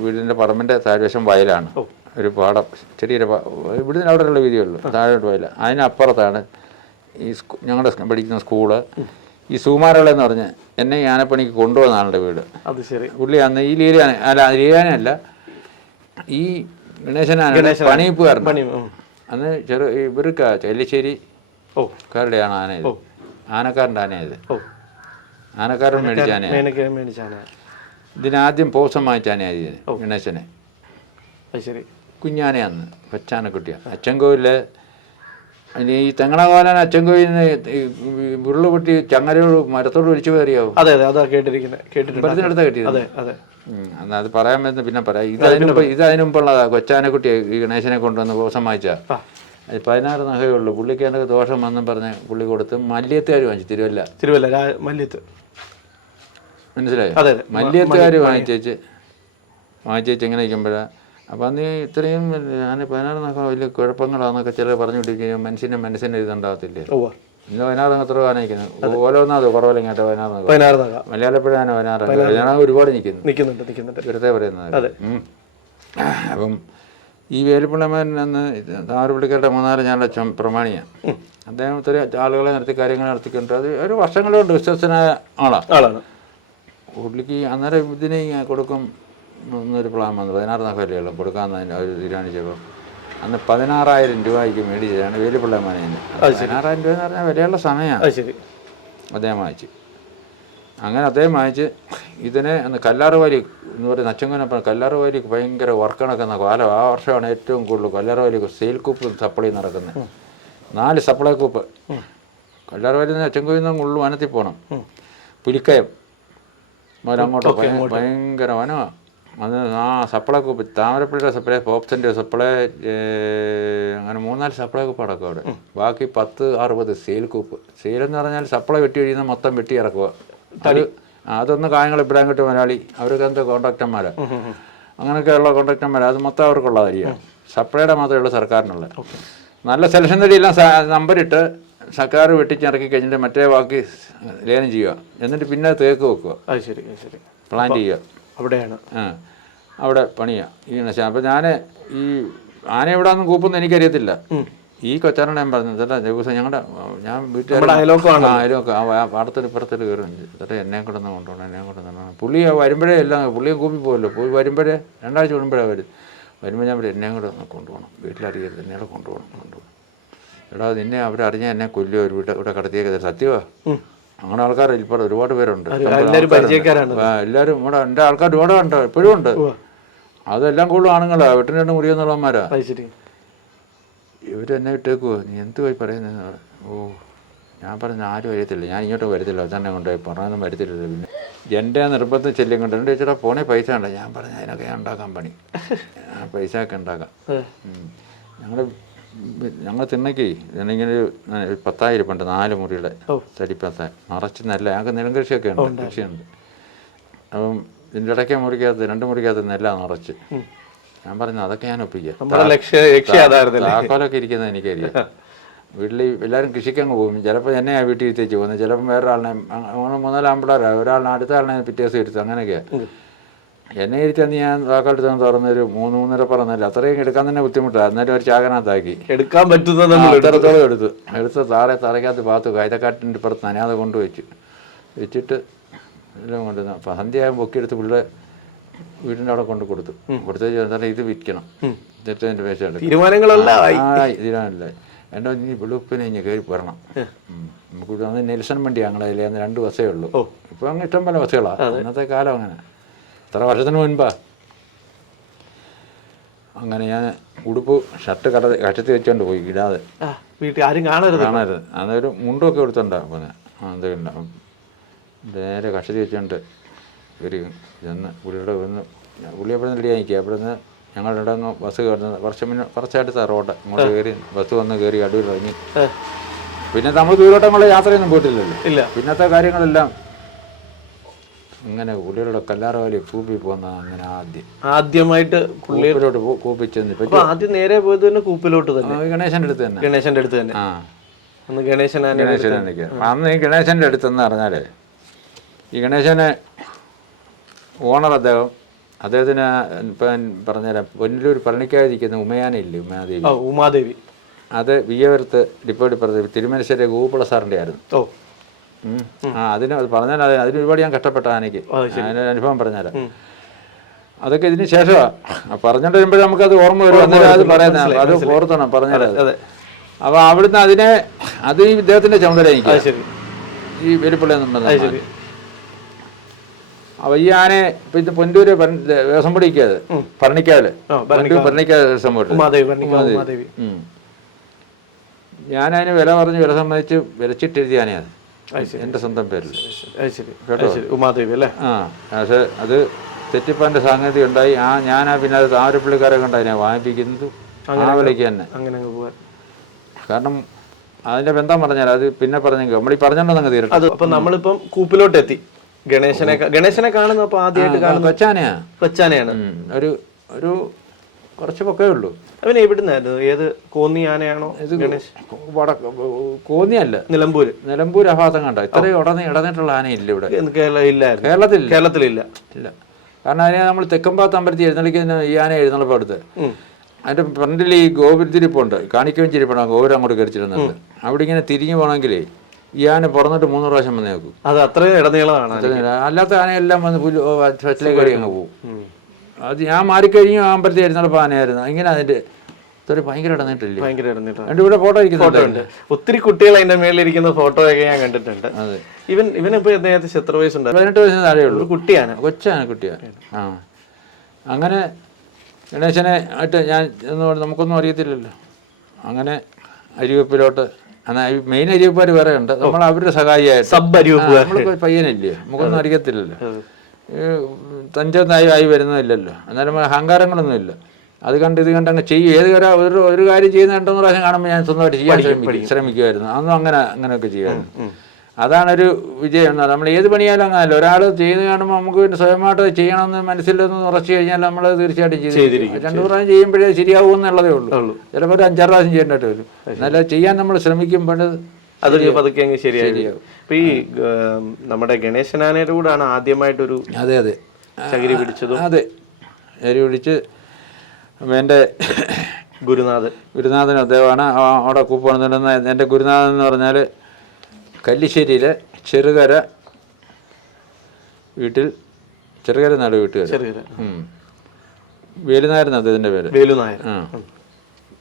വീടിൻ്റെ പറമ്പിൻ്റെ താഴ്വശം വയലാണ്. ഒരു പാടം, ചെറിയൊരു ഇവിടുന്ന് അവിടെയുള്ള വീതിയുള്ളൂ, താഴോട്ട് വയല. അതിനപ്പുറത്താണ് ഈ ഞങ്ങളുടെ പഠിക്കുന്ന സ്കൂള്. ഈ സുകുമാരമുള്ളതെന്ന് പറഞ്ഞ് എന്നെ ഈ ആനപ്പണിക്ക് കൊണ്ടുപോകുന്ന ആളുടെ വീട്. അത് ശരി. പുള്ളി അന്ന് ഈ ലീലാനല്ല, ഈ ഗണേശനാണ് പണിയിപ്പുകാരൻ. അന്ന് ഇവർക്ക് ചെല്ലിശ്ശേരിക്കാരുടെയാണ് ആന ഇത്. ആനക്കാരൻ്റെ ആനയത്. ആനക്കാരൻ മേടിച്ച ആനയാണ്. ഇതിനാദ്യം പോസം വാങ്ങിച്ച ആനയായത് ഗണേശനെ. കുഞ്ഞാനയാന്ന്, കൊച്ചാനക്കുട്ടിയാണ്. അച്ചൻകോവില് ഈ തെങ്ങണകോലാൻ അച്ചൻകോവിലിന് ഉരുള് പൊട്ടി ചങ്ങലയോട് മരത്തോട് ഒലിച്ചു കയറിയാവും. മരത്തിനടുത്ത കെട്ടിയത്. എന്നാൽ അത് പറയാൻ പറ്റുന്ന പിന്നെ പറയാം. ഇത് അതിനുമുമ്പുള്ളതാ. കൊച്ചാനക്കുട്ടി ഈ ഗണേശനെ കൊണ്ടുവന്ന് പോസം വാങ്ങിച്ച. അത് 16 നഖയേ ഉള്ളൂ. പുള്ളിക്ക് എനിക്ക് ദോഷം വന്നും പറഞ്ഞ് പുള്ളി കൊടുത്ത് മല്യത്തുകാർ വാങ്ങിച്ചു. തിരുവല്ല മല്യത്ത്, മനസ്സിലായോ? മല്യത്തുകാർ വാങ്ങിച്ചേച്ച് ഇങ്ങനെ ഇരിക്കുമ്പോഴാണ്. അപ്പം അന്ന് ഇത്രയും ഞാൻ 16 നഖം വലിയ കുഴപ്പങ്ങളാണെന്നൊക്കെ ചിലർ പറഞ്ഞു വിട്ടിരിക്കും. മനസ്സിൻ്റെ ഇതുണ്ടാകത്തില്ലേ? ഇന്ന് 16 നഖം എത്ര വാങ്ങിക്കുന്നത്? ഓരോന്നാത് കുറവല്ല ഇങ്ങോട്ട് 16 നഖം. മലയാളപ്പുഴയാണ് 16 ഞാൻ ഒരുപാട് നിൽക്കുന്നുണ്ട് വെറുതെ പറയുന്നത്. അപ്പം ഈ വേലുപ്പിള്ളമാരൻ അന്ന് താമരപ്പള്ളിക്കാരുടെ 3-4 ഞാനുള്ള പ്രമാണിയാണ്. അദ്ദേഹം ഇത്ര ആളുകളെ നടത്തി കാര്യങ്ങൾ നടത്തിക്കൊണ്ട് അത് ഒരു വർഷങ്ങളുണ്ട് വിശ്വസനായ ആളാണ്. പുള്ളിക്ക് അന്നേരം ഇതിന് കൊടുക്കും എന്നൊരു പ്ലാൻ വന്നു. 16 നഖമല്ലേ ഉള്ളൂ കൊടുക്കാമെന്ന് അവർ തീരുമാനിച്ചപ്പോൾ അന്ന് 16,000 രൂപയ്ക്ക് മേടിച്ചതാണ് വേലുപ്പിള്ളമാരനെ. 16,000 രൂപ എന്ന് പറഞ്ഞാൽ വിലയുള്ള സമയമാണ്. അദ്ദേഹം വാങ്ങിച്ച്. അങ്ങനെ അദ്ദേഹം വാങ്ങിച്ച് ഇതിനെ അന്ന് കല്ലാറുവാലി എന്ന് പറയുന്ന അച്ചങ്കനപ്പം കല്ലാറുവാലിക്ക് ഭയങ്കര വർക്ക് നടക്കുന്ന കാലം. ആ വർഷമാണ് ഏറ്റവും കൂടുതൽ കല്ലാറുവാലിക്ക് സെയിൽ കൂപ്പ് സപ്ലൈ നടക്കുന്നത്. 4 സപ്ലൈ കൂപ്പ് കല്ലാറുവാലിൽ നിന്ന് അച്ചൻകോയിൽ നിന്ന് ഉള്ളു വനത്തിൽ പോകണം. പുലിക്കയം മുതൽ അങ്ങോട്ട് ഭയങ്കര വനമാണ്. അത് ആ സപ്ലൈ കൂപ്പ് താമരപ്പള്ളിയുടെ സപ്ലൈ, പോപ്സിൻ്റെ സപ്ലൈ, അങ്ങനെ 3-4 സപ്ലൈ കൂപ്പ് അടക്കും അവിടെ. ബാക്കി 10-60 സെയിൽ കൂപ്പ്. സെയിലെന്ന് പറഞ്ഞാൽ സപ്ലൈ വെട്ടി കഴിയുന്ന മൊത്തം വെട്ടി ഇറക്കുക. അതൊന്ന് കായങ്ങൾ ഇപ്പിടാൻ കിട്ടും മലയാളി. അവർക്ക് എന്താ കോൺട്രാക്ടർമാരാണ്, അങ്ങനെയൊക്കെയുള്ള കോൺട്രാക്ടർമാരാണ്. അത് മൊത്തം അവർക്കുള്ള കാര്യമാണ്. സപ്ലൈയുടെ മാത്രമേ ഉള്ളൂ സർക്കാരിനുള്ളത്. നല്ല സെലക്ഷൻ തടിയെല്ലാം നമ്പറിട്ട് സർക്കാർ വെട്ടിച്ചിറക്കി കഴിഞ്ഞിട്ട് മറ്റേ ബാക്കി ലേലം ചെയ്യുക. എന്നിട്ട് പിന്നെ തേക്ക് വെക്കുക, പ്ലാൻ ചെയ്യുക. അവിടെയാണ് അവിടെ പണിയാണ് ഈ ഗണേശൻ. അപ്പം ഞാൻ ഈ ആന എവിടെ നിന്ന് കൂപ്പൊന്നും എനിക്കറിയത്തില്ല. ഈ കൊച്ചാനോട് ഞാൻ പറഞ്ഞത് ചേട്ടാ ദിവസം ഞാൻ വീട്ടിൽ അയലൊക്കെ പാടത്തിൽ ഇപ്പുറത്തിൽ കയറും ചേട്ടാ എന്നെ കൂടെ ഒന്ന് കൊണ്ടുപോകണം. പുള്ളി വരുമ്പോഴേ എല്ലാം പുള്ളിയെ കൂപ്പി പോകുമല്ലോ. പോയി വരുമ്പോഴേ 2 ആഴ്ച കൂടുമ്പോഴേ വരുമ്പോൾ ഞാൻ എന്നെ കൂടെ ഒന്ന് കൊണ്ടുപോകണം, വീട്ടിലറിയരുത്, എന്നെ കൂടെ കൊണ്ടുപോകണം. എടാ നിന്നെ അവരറിഞ്ഞാൽ എന്നെ കൊല്ലുക, ഒരു ഇവിടെ കടത്തിയേക്കത് സത്യമാണ്. അങ്ങനെ ആൾക്കാർ ഇപ്പോൾ ഒരുപാട് പേരുണ്ട്. എല്ലാവരും ഇവിടെ എൻ്റെ ആൾക്കാർ ഒരുപാട് ഉണ്ട്, ഇപ്പോഴും ഉണ്ട്. അതെല്ലാം കൂടുതൽ ആണുങ്ങളാ, 8-2 മുറിയെന്നുള്ളവന്മാരാ. ഇവരെന്നെ ഇട്ടേക്കുവോ, നീ എന്ത് പോയി പറയുന്നതെന്ന് പറഞ്ഞു. ഓ ഞാൻ പറഞ്ഞു ആരും വരത്തില്ല, ഞാൻ ഇങ്ങോട്ട് വരത്തില്ല, തന്നെ കൊണ്ടുപോയി പറഞ്ഞൊന്നും വരത്തില്ലല്ലോ. പിന്നെ എൻ്റെ നിർബന്ധം ചെല്ലും കൊണ്ട് എൻ്റെ ചേട്ടാ പോണേ പൈസ ഉണ്ടോ? ഞാൻ പറഞ്ഞു അതിനൊക്കെ ഞാൻ ഉണ്ടാക്കാൻ പണി, പൈസ ഒക്കെ ഉണ്ടാക്കാം. ഞങ്ങൾ തിണ്ണയ്ക്ക് ഇങ്ങനെ ഒരു 10,000 ഉണ്ട്, 4 മുറിയുടെ തടിപ്പത്ത നിറച്ച് നെല്ല. ഞങ്ങൾക്ക് നെൽകൃഷിയൊക്കെ ഉണ്ട്, കൃഷിയുണ്ട്. അപ്പം ഇതിൻ്റെ ഇടയ്ക്ക് മുറിക്കകത്ത് 2 മുറിക്കകത്ത് നെല്ലാണ് നിറച്ച്. ഞാൻ പറഞ്ഞു അതൊക്കെ ഞാൻ ഒപ്പിക്കാം. താക്കോലൊക്കെ ഇരിക്കുന്നത് എനിക്കറിയാം. വീട്ടിൽ എല്ലാവരും കൃഷിക്കങ്ങ് പോകും. ചിലപ്പോൾ എന്നെ ആ വീട്ടിൽ ഇരുത്തേച്ച് പോകുന്നത്, ചിലപ്പോൾ വേറൊരാളിനെ 3-4 ആമ്പിളാരാണ്, ഒരാളിനെ അടുത്ത ആളിനെ പിറ്റേ ദിവസം ഇരുത്തും. അങ്ങനെയൊക്കെയാണ് എന്നെ ഇരുത്തന്ന് ഞാൻ താക്കോലെടുത്ത് തുറന്നൊരു 3-3.5 പറഞ്ഞല്ല, അത്രയും എടുക്കാൻ തന്നെ ബുദ്ധിമുട്ടാണ്. എന്നാലും ഒരു ചാകനകത്താക്കി എടുക്കാൻ പറ്റുന്ന അത്രത്തോളം എടുത്ത് തറയ്ക്കകത്ത് പാത്തു കൈതക്കാട്ടിൻ്റെ ഇപ്പുറത്ത് നനയാതെ വെച്ചിട്ട് എല്ലാം കൊണ്ടുവന്നു. അപ്പം സന്ധ്യയാകുമ്പോൾ പൊക്കിയെടുത്ത് പിള്ളേ വീടിൻ്റെ അവിടെ കൊടുത്തു. ഇത് വിൽക്കണം, ഇതിൻ്റെ പൈസ തീരുമാനമില്ല. എൻ്റെ ഇനി വെളുപ്പിനെ ഇനി കയറി വരണം. നമുക്ക് അന്ന് നെൽസൺ വണ്ടി ഞങ്ങളെ അതിൽ അന്ന് 2 ബസ്സേ ഉള്ളൂ. ഇപ്പോൾ അങ്ങ് ഇഷ്ടം പോലെ ബസ്സുകളാണ്. അന്നത്തെ കാലം അങ്ങനെ എത്ര വർഷത്തിന് മുൻപാ. അങ്ങനെ ഞാൻ ഉടുപ്പ് ഷർട്ട് കഷത്തി വെച്ചോണ്ട് പോയി ഇടാതെ, വീട്ടിൽ ആരും കാണരുത്. അന്നൊരു മുണ്ടൊക്കെ എടുത്തോണ്ടാണ് പോകുന്നത്. എന്തെങ്കിലും നേരെ കഷത്തി വെച്ചോണ്ട് ഒരു ചെന്ന് പുള്ളിയുടെ വന്ന് പുള്ളി എവിടെ നിന്ന് റെഡിയായി നിൽക്കുക. അവിടെ നിന്ന് ഞങ്ങളുടെ ഇവിടെ നിന്ന് ബസ് കയറുന്നത് കുറച്ചടുത്ത റോഡ് ഇങ്ങോട്ട് കയറി ബസ് വന്ന് കയറി അടൂർ ഇറങ്ങി. പിന്നെ നമ്മൾ ദൂരോട്ടമുള്ള യാത്രയൊന്നും പോയിട്ടില്ലല്ലോ. ഇല്ല. പിന്നത്തെ കാര്യങ്ങളെല്ലാം അങ്ങനെ പുള്ളിയുടെ കല്ലാറവാലി കൂപ്പി പോകുന്ന അങ്ങനെ ആദ്യമായിട്ട് കൂപ്പിലോട്ട് കൂപ്പിച്ചെന്ന്. ആദ്യം നേരെ പോയത് തന്നെ കൂപ്പിലോട്ട് തന്നെ, ഗണേശൻ്റെ അടുത്ത് തന്നെ. ഗണേശന്റെ അടുത്ത് തന്നെ. അന്ന് ഈ ഗണേശൻ്റെ അടുത്തെന്ന് പറഞ്ഞാൽ ഈ ഗണേശനെ ഓണർ അദ്ദേഹത്തിന് ഇപ്പം പറഞ്ഞുതരാം. പൊന്നിലൂർ പളനിക്കാതിരിക്കുന്ന ഉമയാനയില്ലേ, ഉമാദേവി, അത് വിയ്യവരത്ത് ഡിപ്പോട്ടി പറഞ്ഞ തിരുമനശ്ശേരി ഗോകുള സാറിൻ്റെ ആയിരുന്നു. അതിന് അത് പറഞ്ഞാൽ അതിന് ഒരുപാട് ഞാൻ കഷ്ടപ്പെട്ടതാണ്. എനിക്ക് അതിൻ്റെ അനുഭവം പറഞ്ഞുതരാം. അതൊക്കെ ഇതിന് ശേഷമാണ് പറഞ്ഞോണ്ട് വരുമ്പോഴേ നമുക്കത് ഓർമ്മ വരും. അന്നേരം അത് പറയുന്നത് അത് ഓർത്തണം പറഞ്ഞത്. അപ്പോൾ അവിടുന്ന് അത് ഈ ഇദ്ദേഹത്തിൻ്റെ ചുമതല എനിക്ക് ഈ വെലിപ്പിള്ളയെന്നും പറഞ്ഞാൽ. അപ്പോൾ ഈ ആനെ ഇപ്പം ഇത് പൊന്നൂര് ദിവസം പിടിക്കാതെ പറഞ്ഞിക്കാതെ ദിവസം പോയിട്ട് ഞാനതിന് വില പറഞ്ഞ് വില സംബന്ധിച്ച് വിലച്ചിട്ടെഴുതിയ ആനയാണ് എൻ്റെ സ്വന്തം പേരിൽ. കേട്ടോ, ഉമാദേവി അല്ലേ? പക്ഷേ അത് തെറ്റിപ്പാൻ്റെ സാങ്കേതിക ഉണ്ടായി. പിന്നെ അത് താമരപ്പള്ളിക്കാരെ കൊണ്ട് അതിനെ വാങ്ങിപ്പിക്കുന്നത് ആ വിലയ്ക്ക് തന്നെ. കാരണം അതിൻ്റെ ബന്ധം പറഞ്ഞാൽ അത് പിന്നെ പറഞ്ഞെങ്കിൽ നമ്മൾ ഈ പറഞ്ഞോണ്ടെന്നങ്ങ് തീരട്ടെ. അപ്പം നമ്മളിപ്പം കൂപ്പിലോട്ട് എത്തി. ഗണേശനെ കാണുന്നപ്പോൾ ആദ്യമായിട്ട് കാണുന്നത് കൊച്ചാനയാണ്. ഒരു കുറച്ച് പൊക്കേ ഉള്ളൂ. അവന് എവിടുന്നായിരുന്നു? ഏത് കോന്നി ആനയാണോ? കോന്നിയല്ല, നിലമ്പൂർ ആ ഭാഗത്തും കണ്ടോ. ഇത്രയും ഇടന്നിട്ടുള്ള ആനയില്ല ഇവിടെ കേരളത്തിലില്ല. കാരണം അതിനെ നമ്മൾ തെക്കമ്പാത്ത് അമ്പലത്തിൽ എഴുന്നള്ളിക്കുന്ന ഈ ആന എഴുന്നള്ളപ്പോൾ അടുത്ത് അതിൻ്റെ ഫ്രണ്ടിൽ ഈ ഗോപുരത്തിരിപ്പുണ്ട്, കാണിക്കുകയും ചിരിപ്പണം. ഗോപുരം അങ്ങോട്ട് കയറിച്ചിരുന്നുണ്ട്. അവിടെ ഇങ്ങനെ തിരിഞ്ഞു പോകണമെങ്കിൽ ഈ ആന പുറന്നിട്ട് 3 പ്രാവശ്യം വന്ന് നോക്കും. അത് അത്രയും ഇടനീളമാണ്. അല്ലാത്ത ആനയെല്ലാം വന്ന് ഫസ്റ്റിലേക്ക് കയറി അങ്ങ് പോകും. അത് ഞാൻ മാറിക്കഴിഞ്ഞു അമ്പലത്തിൽ എഴുന്നള്ളപ്പോൾ ആനയായിരുന്നു. ഇങ്ങനെ അതിൻ്റെ ഇത്ര ഭയങ്കര ഇടന്നിട്ടില്ലേ? എൻ്റെ ഇവിടെ ഫോട്ടോ ഇരിക്കുന്നുണ്ട്. ഒത്തിരി കുട്ടികൾ അതിന്റെ മേളിലിരിക്കുന്ന ഫോട്ടോ ഒക്കെ ഞാൻ കണ്ടിട്ടുണ്ട്. അതെ. ഇവനിപ്പോ നേരത്തെ എത്ര വയസ്സുണ്ട്? 18 വയസ്സിന് താഴെ ഉള്ളൂ. കുട്ടിയാണ്, കുട്ടിയാണ്. അങ്ങനെ ഗണേശനെ ആയിട്ട് ഞാൻ നമുക്കൊന്നും അറിയത്തില്ലല്ലോ. അങ്ങനെ അരിവെപ്പിലോട്ട് മെയിൻ അരിവെപ്പാർ വേറെ ഉണ്ട്. നമ്മൾ അവരുടെ സഹായിയായിട്ട് നമ്മളിപ്പോൾ പയ്യനില്ലേ, നമുക്കൊന്നും അറിയത്തില്ലല്ലോ. തഞ്ചനായി ആയി വരുന്നതില്ലല്ലോ. എന്നാലും അഹങ്കാരങ്ങളൊന്നും ഇല്ല. അത് കണ്ട് ഇത് കണ്ട് അങ്ങ് ചെയ്യും. ഒരു കാര്യം ചെയ്യുന്ന 2-3 പ്രാവശ്യം കാണുമ്പോൾ ഞാൻ സ്വന്തമായിട്ട് ചെയ്യാൻ ശ്രമിക്കുമായിരുന്നു. അന്നും അങ്ങനെയൊക്കെ ചെയ്യുമായിരുന്നു. അതാണൊരു വിജയം. നമ്മൾ ഏത് പണിയാലും അങ്ങനല്ല. ഒരാൾ ചെയ്ത് കാണുമ്പോൾ നമുക്ക് പിന്നെ സ്വയമായിട്ട് ചെയ്യണമെന്ന് മനസ്സിലൊന്ന് ഉറച്ചു കഴിഞ്ഞാൽ നമ്മൾ തീർച്ചയായിട്ടും ചെയ്തിരിക്കും. 2 പ്രാവശ്യം ചെയ്യുമ്പോഴേ ശരിയാവും എന്നുള്ളതേ ഉള്ളൂ. ചിലപ്പോൾ 5-6 പ്രാവശ്യം ചെയ്യേണ്ടിട്ട് വരും. എന്നാലും ചെയ്യാൻ നമ്മൾ ശ്രമിക്കുമ്പോൾ അത് പതുക്കെ അങ്ങ് ശരിയാവും. ഇപ്പൊ ഈ നമ്മുടെ ഗണേശനാനയുടെ കൂടാണ് ആദ്യമായിട്ടൊരു ചകിരി പിടിച്ചതും. അതെ, ചകിരി പിടിച്ച് എൻ്റെ ഗുരുനാഥൻ അദ്ദേഹമാണ് അവിടെ കൂപ്പുന്ന. എൻ്റെ ഗുരുനാഥൻ എന്ന് പറഞ്ഞാൽ കല്ലിശ്ശേരിയിലെ ചെറുകര വീട്ടിൽ, ചെറുകര നാട് വീട്ടുകാർ വേലുനായരെന്ന് അദ്ദേഹത്തിൻ്റെ പേര്.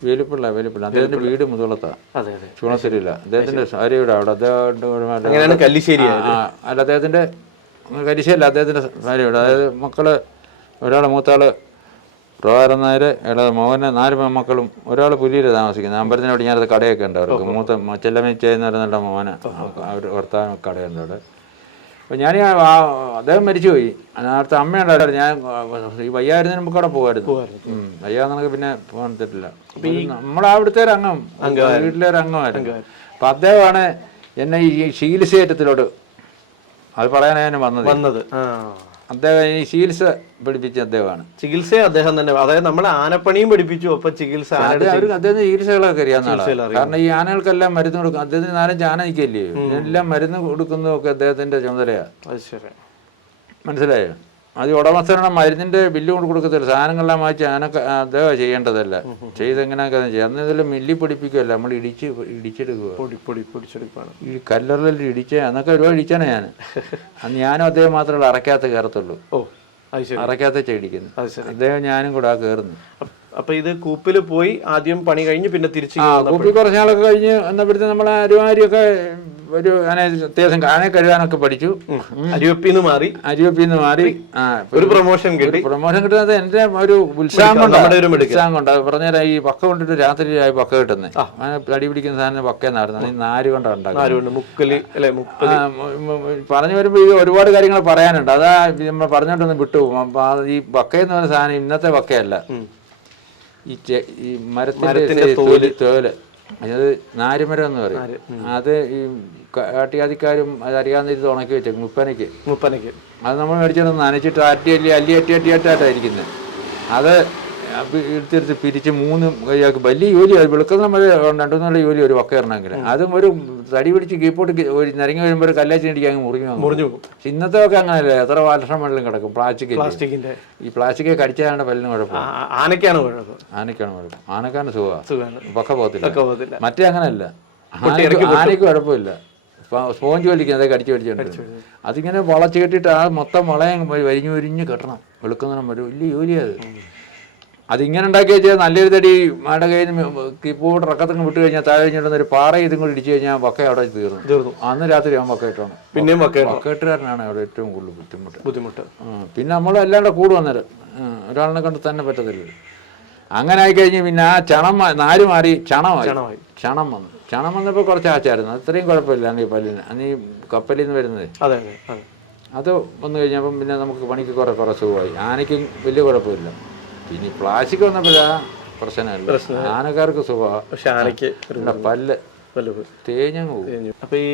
വേലുപ്പിള്ള അദ്ദേഹത്തിൻ്റെ വീട് മുതുകുളത്താണ്, ചൂണശ്ശേരിയില്ല. അദ്ദേഹത്തിൻ്റെ ഭാര്യയുടെ അവിടെ അദ്ദേഹം കല്ലിശ്ശേരി അല്ല, അദ്ദേഹത്തിൻ്റെ കല്ലിശ്ശേരിയില്ല, അദ്ദേഹത്തിൻ്റെ ഭാര്യയുടെ. അതായത് മക്കള് ഒരാൾ മൂത്താള് പ്രഭാകരൻ നായർ, ഇളയ മോഹന് 4 മക്കളും. ഒരാൾ പുലിയിൽ താമസിക്കുന്നത്. അമ്പലത്തിനോട് ഞാനത് കടയൊക്കെ ഉണ്ട് അവർക്ക്. മൂത്ത ചെല്ലമ്മച്ചെന്ന് പറയുന്ന മോഹന് അവർ ഭർത്താവ് കടയുണ്ട് അവിടെ. അപ്പോൾ ഞാൻ അദ്ദേഹം മരിച്ചുപോയി. നേരത്തെ അമ്മയുണ്ടായിരുന്നു. ഞാൻ ഈ വയ്യായിരുന്നതിന് നമുക്ക് അവിടെ പോകുമായിരുന്നു. വയ്യാന്നൊക്കെ പിന്നെ പോകാൻ പറ്റില്ല. നമ്മളെ അവിടുത്തെ ഒരു അംഗം, വീട്ടിലെ ഒരു അംഗമായിരുന്നു. അപ്പം അദ്ദേഹമാണ് എന്നെ ഈ ചികിത്സയേറ്റത്തിലോട്ട് അത് പറയാനാണ് ഞാൻ വന്നത്. അദ്ദേഹം ഈ ചികിത്സ പഠിപ്പിച്ച അദ്ദേഹമാണ്. ചികിത്സ അദ്ദേഹം തന്നെ, അതായത് നമ്മളെ ആനപ്പണിയും പഠിപ്പിച്ചു. അപ്പൊ ചികിത്സ അദ്ദേഹത്തിന് ചികിത്സകളൊക്കെ അറിയാവുന്ന ആളാണ്. കാരണം ഈ ആനകൾക്കെല്ലാം മരുന്ന് കൊടുക്കും. അദ്ദേഹത്തിന് 4-5 ആന നിൽക്കില്ലേ, എല്ലാം മരുന്ന് കൊടുക്കുന്നതൊക്കെ അദ്ദേഹത്തിന്റെ ചുമതലയാണ്. മനസ്സിലായോ? അത് ഉടമസ്ഥരുടെ മരുന്നിന്റെ ബില്ല് കൊണ്ട് കൊടുക്കത്തില്ല. സാധനങ്ങളെല്ലാം വാങ്ങിച്ച് അദ്ദേഹം ചെയ്യേണ്ടതല്ല. ചെയ്തെങ്ങനെയൊക്കെ ചെയ്യാം. അന്ന് ഇതെല്ലാം മില്ലി പൊടിപ്പിക്കുമല്ല, നമ്മൾ ഇടിച്ചെടുക്കുക. ഈ കല്ലറിൽ ഇടിച്ച് അന്നൊക്കെ ഒരുപാട് ഇടിച്ചാണ് ഞാൻ. അന്ന് ഞാനും അദ്ദേഹം മാത്രമേ അറയ്ക്കകത്ത് കയറത്തുള്ളൂ. അറയ്ക്കകത്ത് ഇടിക്കുന്നു. അദ്ദേഹം ഞാനും കൂടെ കയറുന്നു. അപ്പൊ ഇത് കൂപ്പിൽ പോയി ആദ്യം പണി കഴിഞ്ഞ് പിന്നെ തിരിച്ച് കൂപ്പി കുറച്ച് നാളൊക്കെ കഴിഞ്ഞ് വന്നപ്പോഴത്തെ നമ്മളെ അരുമാരിയൊക്കെ ഒരു അത്യാവശ്യം ആനയെ കരുതാനൊക്കെ പഠിച്ചു. അരിവെപ്പിന്ന് മാറി ഒരു പ്രൊമോഷൻ കിട്ടി. പ്രൊമോഷൻ കിട്ടുന്നത് എന്റെ ഒരു ഉത്സാഹം കൊണ്ട് പറഞ്ഞുതരാം. ഈ പക്ക കൊണ്ടിട്ട് രാത്രിയായി പക്ക കിട്ടുന്നത് അടി പിടിക്കുന്ന സാധനം പക്കെന്നായിരുന്നു. നാര് കൊണ്ടാണ് പറഞ്ഞു വരുമ്പോ ഇത് ഒരുപാട് കാര്യങ്ങൾ പറയാനുണ്ട്. അതാ നമ്മൾ പറഞ്ഞോണ്ടൊന്ന് വിട്ടുപോകും. ഈ പക്കയെന്ന് പറഞ്ഞ സാധനം ഇന്നത്തെ പക്കയല്ല. ഈ മരത്തിന്റെ തോല് അത് നാരുമരം എന്ന് പറയും. അത് ഈ കാട്ടിയാതിക്കാരും അത് അറിയാവുന്ന ഇത് ഉണക്കി വെച്ചേക്കും മുപ്പനയ്ക്ക്. അത് നമ്മൾ മേടിച്ചോണ്ട് നനച്ചിട്ട് അട്ടിയായിട്ടായിരിക്കുന്നത്. അത് എടുത്തെടുത്ത് പിരിച്ച് 3 കൈയാക്കി വലിയ ജോലി. അത് വെളുക്കുന്ന നമ്മൾ 2-3 ജോലി ഒരു പക്ക ഇറണമെങ്കിൽ. അതും ഒരു തടി പിടിച്ച് കീപ്പോട്ട് ഒരു നിരങ്ങി വരുമ്പോൾ ഒരു കല്ലാച്ചിടിക്കാൻ മുറിഞ്ഞു പോകും. ഇന്നത്തെ ഒക്കെ അങ്ങനെയല്ല. എത്ര വർഷം വെള്ളം കിടക്കും പ്ലാസ്റ്റിക്കിന്റെ. ഈ പ്ലാസ്റ്റിക്കെ കടിച്ചാണ് പല്ലിന് കുഴപ്പം. ആനക്കാണ് കുഴപ്പം. ആനക്കാണ് സുഖമാണ്, പക്ക പോകത്തില്ല. മറ്റേ അങ്ങനെയല്ല. ആനയ്ക്ക് കുഴപ്പമില്ല. സ്പോഞ്ച് വലിക്കുന്നത് അത് കടിച്ചു പിടിച്ചോണ്ട് അതിങ്ങനെ വളച്ച് കെട്ടിയിട്ട് ആ മൊത്തം വളയം വരിഞ്ഞ് കെട്ടണം. വെളുക്കുന്നതിനും ഒരു വലിയ ജോലിയത്. അതിങ്ങനെ ഉണ്ടാക്കി വെച്ചാൽ നല്ലൊരു തടി മാടെ കയ്യിൽ നിന്ന് കീപ്പോട്ട് റക്കത്തങ്ങ് വിട്ട് കഴിഞ്ഞാൽ താഴെ കഴിഞ്ഞിട്ട് ഒരു പാറ ഇതും കൂടി ഇടിച്ചു കഴിഞ്ഞാൽ പക്ക അവിടെ തീർന്നു. അന്ന് രാത്രി ആകുമ്പോൾ പക്ക ഇട്ടാണ്. പിന്നെയും പക്കയിട്ടുകാരനാണ് അവിടെ ഏറ്റവും കൂടുതൽ ബുദ്ധിമുട്ട്. പിന്നെ നമ്മൾ അല്ലാണ്ട് കൂടെ വന്നത് ഒരാളിനെ കൊണ്ട് തന്നെ പറ്റത്തില്ല. അങ്ങനെ ആയിക്കഴിഞ്ഞ് പിന്നെ ആ നാല് മാറി ചണം വന്നു. ചണം വന്നപ്പോൾ കുറച്ച് ആച്ചായിരുന്നു. അത്രയും കുഴപ്പമില്ല ഈ പല്ലിന്. അന്ന് ഈ കപ്പലിൽ നിന്ന് വരുന്നത് അത് വന്നു കഴിഞ്ഞപ്പം പിന്നെ നമുക്ക് പണിക്ക് കുറെ സുഖമായി. ആനയ്ക്കും വലിയ കുഴപ്പമില്ല. പിന്നെ പ്ലാസ്റ്റിക് വന്നപ്പോഴാ പ്രശ്നമല്ല. ആനക്കാർക്ക് സുഖമാണ്. പക്ഷെ ആനയ്ക്ക് പല്ല് തേഞ്ഞങ്ങ് പോകും. അപ്പൊ ഈ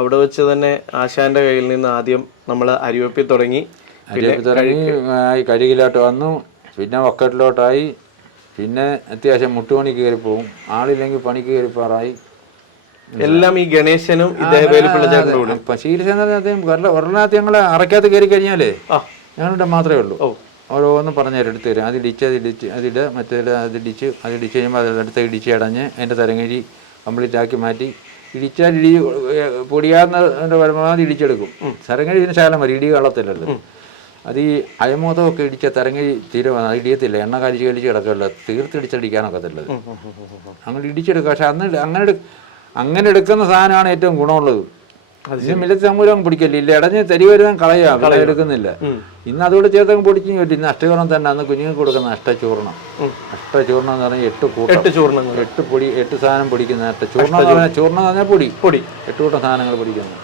അവിടെ വെച്ച് തന്നെ ആശാന്റെ കയ്യിൽ നിന്ന് ആദ്യം നമ്മൾ അരിവെപ്പിൽ തുടങ്ങി കരികിലോട്ട് വന്നു. പിന്നെ വക്കറ്റിലോട്ടായി. പിന്നെ അത്യാവശ്യം മുട്ടുപണിക്ക് കയറി പോകും. ആളില്ലെങ്കിൽ പണിക്ക് കയറിപ്പാറായി. എല്ലാം ഈ ഗണേശനും ശീലിച്ചെന്ന് ഒരെണ്ണത്ത് ഞങ്ങളെ അറയ്ക്കകത്ത് കയറി കഴിഞ്ഞാലേ ഞങ്ങളുടെ മാത്രമേ ഉള്ളൂ. ഓരോന്നും പറഞ്ഞു തരും, എടുത്തു തരും. അതിടിച്ച് മറ്റേത് അതിടിച്ച് കഴിയുമ്പോൾ അതെടുത്ത് ഇടിച്ച് അടഞ്ഞ് അതിൻ്റെ തരങ്ങഴി കംപ്ലീറ്റ് ആക്കി മാറ്റി ഇടിച്ചാൽ പൊടിയാവുന്നതിൻ്റെ പരമാവധി ഇടിച്ചെടുക്കും. തരങ്ങഴി ഇതിന് ശാലം മതി, ഇടി കള്ളത്തില്ലല്ലോ. അത് ഈ അയമോദമൊക്കെ ഇടിച്ച തരങ്ങഴി തീരെ അത് ഇടിയത്തില്ല. എണ്ണ കരിച്ച് കിടക്കുമല്ലോ, തീർത്തിടിച്ചടിക്കാനൊക്കത്തില്ല. അങ്ങനെ ഇടിച്ചെടുക്കുക. പക്ഷെ അങ്ങനെ എടുക്കുന്ന സാധനമാണ് ഏറ്റവും ഗുണമുള്ളത്. ഇതിന് മില്ലത്ത് സമൂലം പിടിക്കല്ല. ഇല്ല ഇടഞ്ഞ് തരി വരുവാൻ കളയാം, എടുക്കുന്നില്ല. ഇന്ന് അതുകൊണ്ട് ചേർത്തങ്ങ് പൊടിച്ചു പറ്റും. ഇന്ന് അഷ്ടചൂർണം തന്നെ. അന്ന് കുഞ്ഞുങ്ങൾക്ക് കൊടുക്കുന്ന അഷ്ടചൂർണം എന്ന് പറഞ്ഞാൽ 8 സാധനം പൊടിക്കുന്ന ചൂർണം എന്ന് പറഞ്ഞാൽ പൊടി 8 കൂട്ടം സാധനങ്ങൾ പൊടിക്കുന്നത്.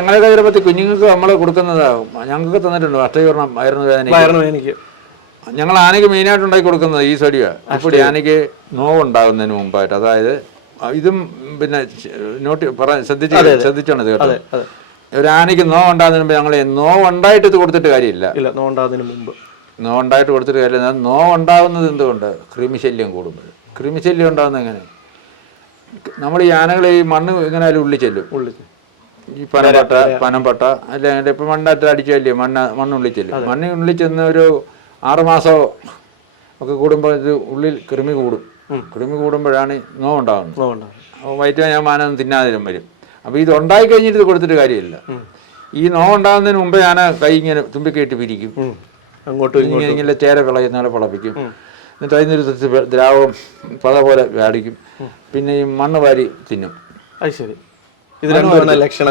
ഞങ്ങളുടെ ചെറുപ്പത്തിൽ കുഞ്ഞുങ്ങൾക്ക് നമ്മൾ കൊടുക്കുന്നതാകും. ഞങ്ങൾക്ക് തന്നിട്ടുണ്ട് അഷ്ടചൂർണം വയറിന് വേദനയ്ക്ക്. ഞങ്ങൾ ആനയ്ക്ക് മെയിനായിട്ട് ഉണ്ടാക്കി കൊടുക്കുന്നത് ഈ സടിയാണ്. അപ്പോൾ ആനയ്ക്ക് നോവുണ്ടാകുന്നതിന് മുമ്പായിട്ട്, അതായത് ഇതും പിന്നെ ശ്രദ്ധിച്ചോണ്ട് ഇത് കേട്ടോ. ഒരു ആനയ്ക്ക് നോവുണ്ടാകുന്നതിന് മുമ്പ് ഞങ്ങൾ നോവുണ്ടായിട്ട് ഇത് കൊടുത്തിട്ട് കാര്യമില്ല. നോവുണ്ടായിട്ട് കൊടുത്തിട്ട് കാര്യമില്ല. നോവുണ്ടാകുന്നത് എന്തുകൊണ്ട്? ക്രിമിശല്യം കൂടുമ്പോൾ. ക്രിമിശല്യം ഉണ്ടാകുന്നത് എങ്ങനെ? നമ്മൾ ഈ ആനകൾ ഈ മണ്ണ് ഇങ്ങനെ ഉള്ളി ചെല്ലും. ഈ പനമ്പട്ട അല്ലെങ്കിൽ ഇപ്പം മണ്ണായിട്ട് അടിച്ചല്ലേ മണ്ണുള്ളി ചെല്ലും. മണ്ണുള്ളി ചെന്ന് ഒരു 6 മാസമോ ഒക്കെ കൂടുമ്പോൾ ഇത് ഉള്ളിൽ കൃമി കൂടുമ്പോഴാണ് നോവുണ്ടാകുന്നത്. വയറ്റ് ഞാൻ മാനം തിന്നാതിരും വരും. അപ്പോൾ ഇത് ഉണ്ടായി കഴിഞ്ഞിട്ട് ഇത് കൊടുത്തിട്ട് കാര്യമില്ല. ഈ നോവുണ്ടാകുന്നതിന് മുമ്പേ ഞാൻ കൈ ഇങ്ങനെ തുമ്പിക്കേട്ട് പിരിക്കും. ഇങ്ങനെ ചേര വിളയുന്നപോലെ പിളപ്പിക്കും. എന്നിട്ട് അതിനൊരു ദ്രാവകം പത പോലെ വ്യാടിക്കും. പിന്നെ ഈ മണ്ണ് വാരി തിന്നും.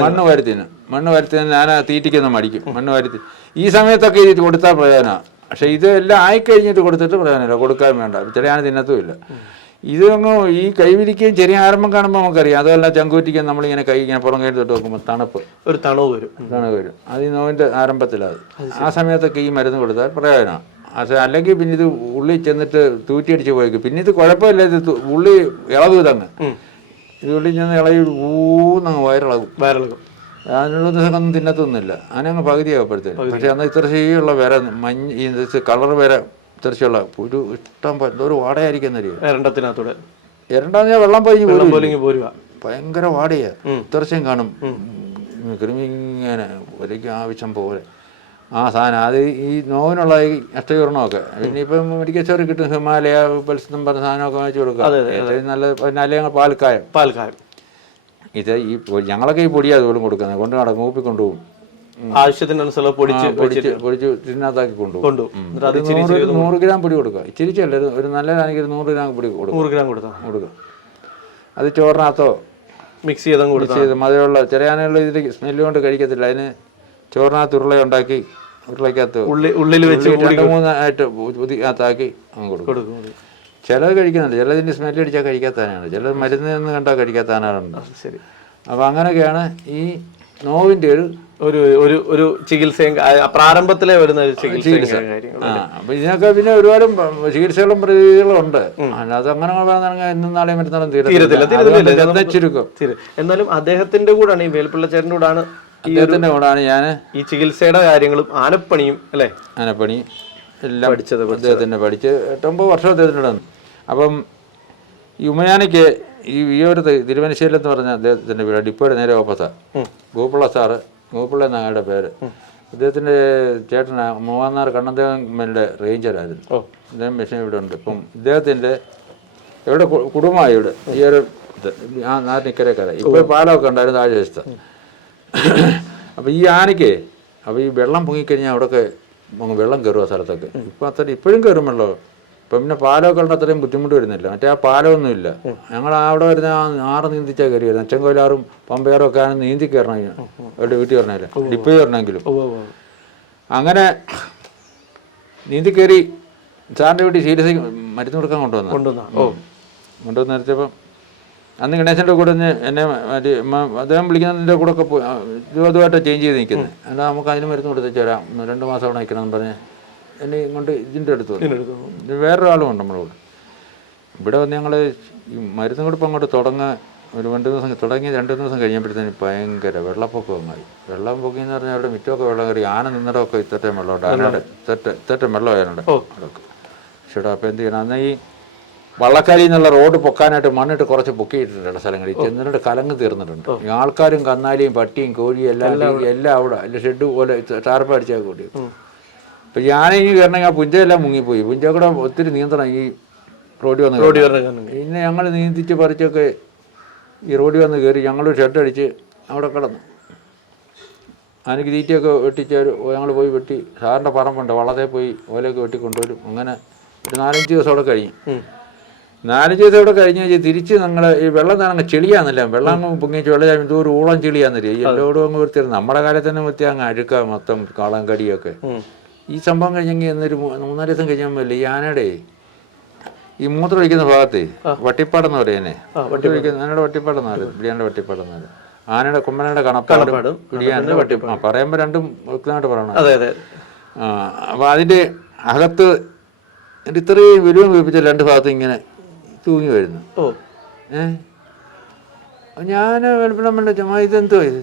മണ്ണ് വാരി തിന്നും. ഞാൻ തീറ്റിക്കൊന്നും മടിക്കും. മണ്ണ് വാരി ഈ സമയത്തൊക്കെ ഇത് കൊടുത്താൽ പ്രയോജനമാണ്. പക്ഷെ ഇതെല്ലാം ആയിക്കഴിഞ്ഞിട്ട് കൊടുത്തിട്ട് പ്രയോജനമില്ല, കൊടുക്കാൻ വേണ്ട. ചെറിയ ചിന്നത്തുമില്ല. ഇത് അങ്ങ് ഈ കൈവിരിക്കുകയും ചെറിയ ആരംഭം കാണുമ്പോൾ നമുക്കറിയാം. അതല്ല ചങ്കൂറ്റിക്കാൻ നമ്മളിങ്ങനെ കൈ ഇങ്ങനെ പുറം കൈ തൊട്ട് നോക്കുമ്പോൾ തണുപ്പ് വരും. അത് ഈ നോവിൻ്റെ ആരംഭത്തിലത്. ആ സമയത്തൊക്കെ ഈ മരുന്ന് കൊടുത്താൽ പ്രയോജനമാണ്. അല്ലെങ്കിൽ പിന്നെ ഇത് ഉള്ളി ചെന്നിട്ട് തൂറ്റിയടിച്ച് പോയേക്കും. പിന്നെ ഇത് കുഴപ്പമില്ല. ഇത് ഉള്ളി ഇളവ് ഇതങ്ങ് ഇത് ഉള്ളി ചെന്ന് ഇളകി ഊന്നങ്ങ് വയറിളകും. അതിനുള്ള ദിവസമൊന്നും തിന്നത്തൊന്നുമില്ല. അതിനങ്ങ് പകുതിയാകപ്പെടുത്തേന്. പക്ഷെ അന്ന് ഇത്ര ശരിയുള്ള ഈ കളർ വരെ ഇത്രച്ചുള്ള ഒരു ഇഷ്ടം ഒരു വാടയായിരിക്കുന്നൊരു എരണ്ടാന്ന് വെള്ളം പൊലിഞ്ഞ് പോരുക. ഭയങ്കര വാടയാ. ഇത്രച്ചും കാണും കൃമി ഇങ്ങനെ ഒരയ്ക്ക് ആവശ്യം പോലെ ആ സാധനം. അത് ഈ നോവിനുള്ള ഈ അഷ്ടചൂർണമൊക്കെ പിന്നെ ഇപ്പം മെഡിക്കൽ സ്റ്റോറിൽ കിട്ടും. ഹിമാലയ പൽസെന്നും പറഞ്ഞ സാധനമൊക്കെ വാങ്ങിച്ചു കൊടുക്കുക. ഏറ്റവും നല്ല അല്ലെങ്കിൽ പാൽക്കായം. ഇത് ഈ ഞങ്ങളൊക്കെ ഈ പൊടിയാണ് അതുപോലും കൊടുക്കുന്നത്. കൊണ്ട് നടക്കും, ഊപ്പി കൊണ്ടുപോകും. ആവശ്യത്തിനനുസരിച്ച് പൊടിച്ച് തിന്നകത്താക്കി കൊണ്ടുപോകും. 100 ഗ്രാം പൊടി കൊടുക്കുക. ഇച്ചിരിച്ചല്ല, ഒരു നല്ലതാണെങ്കിൽ 100 ഗ്രാം പൊടി കൊടുക്കുക. അത് ചോറിനകത്തോ മിക്സ് ചെയ്ത് മധുരമുള്ള ചില ആനയുള്ള ഇതിൽ സ്മെല്ല് കൊണ്ട് കഴിക്കത്തില്ല. അതിന് ചോറിനകത്ത് ഉരുളയുണ്ടാക്കി ഉരുളക്കകത്ത് ഉള്ളിൽ വെച്ച് 2-3 ആയിട്ട് പുതിയകത്താക്കി കൊടുക്കും. ചിലത് കഴിക്കുന്നുണ്ട്, ചിലതിൻ്റെ സ്മെല്ല് അടിച്ചാൽ കഴിക്കാത്ത ആനയാണ്, ചിലത് മരുന്ന് എന്ന് കണ്ടാൽ കഴിക്കാത്ത ആനകളുണ്ട്. ശരി. അപ്പോൾ അങ്ങനെയൊക്കെയാണ് ഈ നോവിൻ്റെ ഒരു ചികിത്സയും പ്രാരംഭത്തിലെ വരുന്ന ചികിത്സ. അപ്പൊ ഇതിനൊക്കെ പിന്നെ ഒരുപാട് ചികിത്സകളും പ്രതിവിധികളും ഉണ്ട്. അല്ലാതെ അങ്ങനെ ഇന്നും നാളെയും മറ്റന്നാളും തീരത്തില്ല. ചുരുക്കം. എന്നാലും അദ്ദേഹത്തിന്റെ കൂടാണ്, ഈ വേൽപ്പിള്ളച്ചേട്ടൻ്റെ കൂടാണ്, അദ്ദേഹത്തിന്റെ കൂടാണ് ഞാൻ ഈ ചികിത്സയുടെ കാര്യങ്ങളും ആനപ്പണിയും അല്ലേ, ആനപ്പണി എല്ലാം അദ്ദേഹത്തിന്റെ പഠിച്ച് 8-9 വർഷം അദ്ദേഹത്തിനോട്. അപ്പം ഈ ഉമയാനയ്ക്ക് ഈ വിയോരത്ത് തിരുവനശ്ശേരി എന്ന് പറഞ്ഞ അദ്ദേഹത്തിന്റെ വീട് ഡിപ്പോയുടെ നേരെ ഓപ്പോസാ. ഗോപിള്ള സാറ്, ഗോപിള്ള എന്ന ആളുടെ പേര്. അദ്ദേഹത്തിന്റെ ചേട്ടന മൂവാന്നാർ കണ്ണന്തേവന്റെ റേഞ്ചറായിരുന്നു. അദ്ദേഹം മിഷൻ ഇവിടെ ഉണ്ട്. ഇപ്പം ഇദ്ദേഹത്തിന്റെ എവിടെ കുടുംബമായി ഇവിടെ ഈ ഒരു ആ നാട്ടിക്കരക്കാര. ഇപ്പോൾ പാലമൊക്കെ ഉണ്ടായിരുന്നു താഴെ വശത്ത്. അപ്പോൾ ഈ ആനയ്ക്ക് അപ്പോൾ ഈ വെള്ളം പൊങ്ങിക്കഴിഞ്ഞാൽ അവിടെയൊക്കെ വെള്ളം കയറും ആ സ്ഥലത്തൊക്കെ. ഇപ്പോഴും കയറും വെള്ളം. ഇപ്പം പിന്നെ പാലമൊക്കെ ഉണ്ട്, അത്രയും ബുദ്ധിമുട്ട് വരുന്നില്ല. മറ്റേ ആ പാലമൊന്നുമില്ല. ഞങ്ങൾ അവിടെ വരുന്ന ആറ് നീന്തിച്ചാൽ കയറി വരുന്നത്. അച്ചൻകോലാറും പമ്പയാറും ഒക്കെ ആണ് നീന്തി കയറണം. അവരുടെ വീട്ടിൽ പറഞ്ഞില്ല, ഡിപ്പ് കയറണമെങ്കിലും. അങ്ങനെ നീന്തി കയറി സാറിൻ്റെ വീട്ടിൽ സീരിയസ് മരുന്ന് കൊടുക്കാൻ കൊണ്ടുവന്ന് നിർത്തിയപ്പം അന്ന് ഗണേശൻ്റെ കൂടെ എന്നെ അദ്ദേഹം വിളിക്കുന്നതിൻ്റെ കൂടെ ഒക്കെ പോയി അതുമായിട്ട് ചേഞ്ച് ചെയ്ത് നിൽക്കുന്നത്. എന്നാൽ നമുക്ക് അതിന് മരുന്ന് കൊടുത്തേച്ച് വരാം, 2 മാസം അവിടെ നിൽക്കണം എന്ന് പറഞ്ഞ് എന്നെ കൊണ്ട് ഇതിൻ്റെ അടുത്ത് വേറൊരാളും ഉണ്ട് നമ്മുടെ കൂടെ. ഇവിടെ വന്ന് ഞങ്ങൾ ഈ മരുന്ന് കൊടുപ്പ് അങ്ങോട്ട് ഒരു 2 ദിവസം തുടങ്ങി 2 ദിവസം കഴിഞ്ഞപ്പോഴത്തേന് ഭയങ്കര വെള്ളപ്പൊക്കമായി. വെള്ളം പൊക്കിയെന്ന് പറഞ്ഞാൽ അവിടെ മിറ്റമൊക്കെ വെള്ളം കയറി. ആന നിന്നിടമൊക്കെ ഇത്തട്ടം വെള്ളമുണ്ട്. ആനയുടെ ഇത്തട്ടം വെള്ളമായാലുണ്ട് അവിടെയൊക്കെ. ചേട്ടാ അപ്പോൾ എന്ത് ചെയ്യണം? അന്ന് ഈ വള്ളക്കാരി എന്നുള്ള റോഡ് പൊക്കാനായിട്ട് മണ്ണിട്ട് കുറച്ച് പൊക്കിയിട്ടുണ്ട് സ്ഥലങ്ങളിൽ. ചെന്നിട്ട് കലങ്ങ് തീർന്നിട്ടുണ്ട്. ഈ ആൾക്കാരും കന്നാലിയും പട്ടിയും കോഴിയും എല്ലാം അവിടെ അല്ല ഷെഡ് പോലെ ടാർപ്പ അടിച്ചാൽ കൂടി. അപ്പം ഞാൻ ഇനി കയറണമെങ്കിൽ ആ പുഞ്ചയെല്ലാം മുങ്ങിപ്പോയി. പുഞ്ച കൂടെ ഒത്തിരി നീന്തണം ഈ റോഡിൽ വന്ന്. പിന്നെ ഞങ്ങൾ നീന്തിച്ച് പറിച്ചൊക്കെ ഈ റോഡിൽ വന്ന് കയറി ഞങ്ങൾ ഷെഡ് അടിച്ച് അവിടെ കിടന്നു. ആനയ്ക്ക് തീറ്റയൊക്കെ വെട്ടിച്ച് ഞങ്ങൾ പോയി വെട്ടി. സാറിൻ്റെ പറമ്പുണ്ട്, വള്ളത്തെ പോയി ഓലയൊക്കെ വെട്ടിക്കൊണ്ടുവരും. അങ്ങനെ ഒരു 4-5 ദിവസം അവിടെ കഴിയും. 4 ദിവസം ഇവിടെ കഴിഞ്ഞ് കഴിഞ്ഞാൽ തിരിച്ച് ഞങ്ങൾ ഈ വെള്ളം തന്നെ ചെളിയാന്നല്ല, വെള്ളം അങ്ങ് പൊങ്ങിച്ച് വെള്ളം ചാകുമ്പോൾ ഒരു ഊളം ചെളിയാന്നില്ല. ഈ എല്ലോടും അങ്ങ് വൃത്തിയായിരുന്നു. നമ്മുടെ കാലത്ത് തന്നെ വൃത്തി അങ്ങ് അഴുക്കുക മൊത്തം കാളം കടിയൊക്കെ. ഈ സംഭവം കഴിഞ്ഞെങ്കിൽ എന്നൊരു 3-4 ദിവസം കഴിഞ്ഞാൽ ഈ ആനയുടെ ഈ മൂത്രം ഒഴിക്കുന്ന ഭാഗത്ത് വട്ടിപ്പാടെന്ന് പറയുന്നേ, ആനയുടെ വട്ടിപ്പാടെന്ന് പറയും, പിടിയാൻ്റെ വട്ടിപ്പാടെന്ന് പറയും. ആനയുടെ കൊമ്പനയുടെ കണപ്പാടും പിടിയാൻ്റെ പറയുമ്പോൾ രണ്ടും വ്യക്തമായിട്ട് പറയണം. അപ്പോൾ അതിൻ്റെ അകത്ത് ഇത്രയും വിലുവം വീപ്പിച്ച 2 ഭാഗത്തും ഇങ്ങനെ തൂങ്ങി വരുന്നു. ഞാൻ വെളുപ്പിടം വേണ്ട ചുമ്മാ ഇതെന്തോ ഇത്